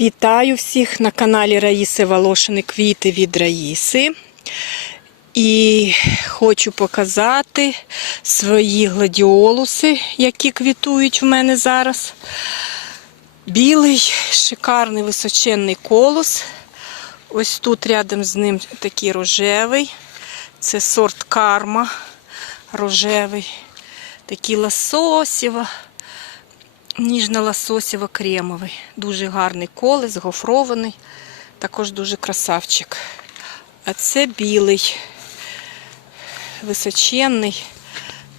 Вітаю всіх на каналі Раїси Волошини Квіти від Раїси. І хочу показати свої гладіолуси, які квітують в мене зараз. Білий, шикарний височенний колос. Ось тут рядом з ним такий рожевий. Це сорт карма рожевий. Такий лососєва. Ніжно-лососєво-кремовий. Дуже гарний колес, гофрований. Також дуже красавчик. А це білий, височенний,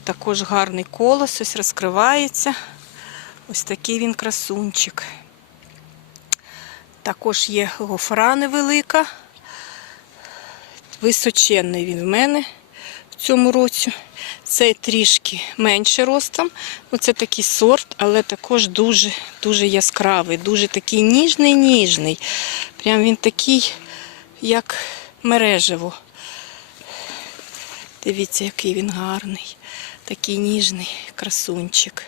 також гарний колос, ось розкривається. Ось такий він красунчик. Також є гофра невелика. Височенний він в мене цьому році. Це трішки менше ростом. Оце такий сорт, але також дуже дуже яскравий, дуже такий ніжний, ніжний. Прям він такий, як мережево. Дивіться, який він гарний. Такий ніжний красунчик.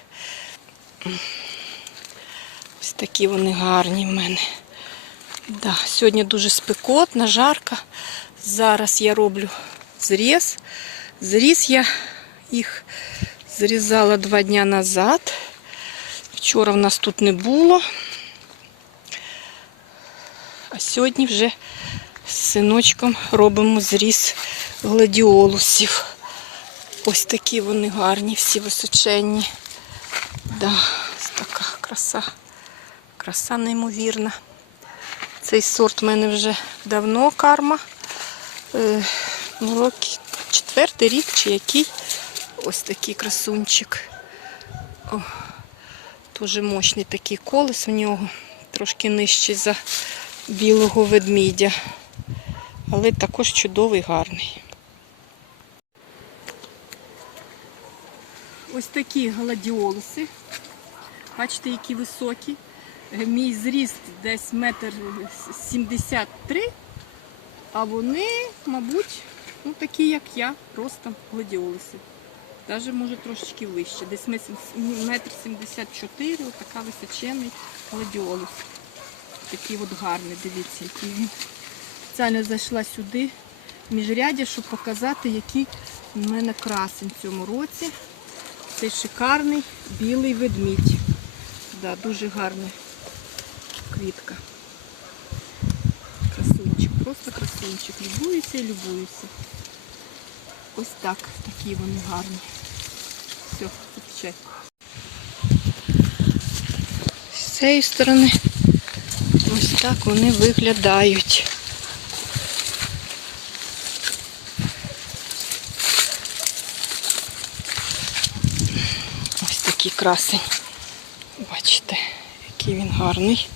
Ось такі вони гарні в мене. Да, сьогодні дуже спекотно, жарко. Зараз я роблю зріз. Зріз я їх зрізала два дні назад. Вчора в нас тут не було. А сьогодні вже з синочком робимо зріз гладіолусів. Ось такі вони гарні, всі височенні. Да, така краса. Краса неймовірна. Цей сорт в мене вже давно карма. Е, четвертий рік чи який. Ось такий красунчик. О, дуже мощний такий колес у нього. Трошки нижчий за білого ведмідя. Але також чудовий, гарний. Ось такі гладіолуси. Бачите, які високі. Е, Мій зріст десь метр сімдесят три, а вони, мабуть, ну такі, як я, ростом гладіолуси. Навіть може трошечки вище. Десь метр сімдесят чотири, отака височений гладіолус. Такий от гарний, дивіться, який він. Спеціально зайшла сюди міжряддя, щоб показати, який в мене красень в цьому році. Цей шикарний білий ведмідь. Да, дуже гарна квітка. Красунчик, просто красунчик. Любуюся і любуюся. Ось так, такі вони гарні. Все, включай. З цієї сторони ось так вони виглядають. Ось такий красень. Бачите, який він гарний.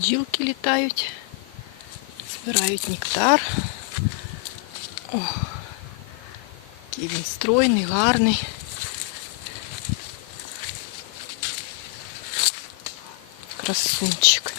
Бджілки літають, збирають нектар. О, який він стройний, гарний. Красунчик.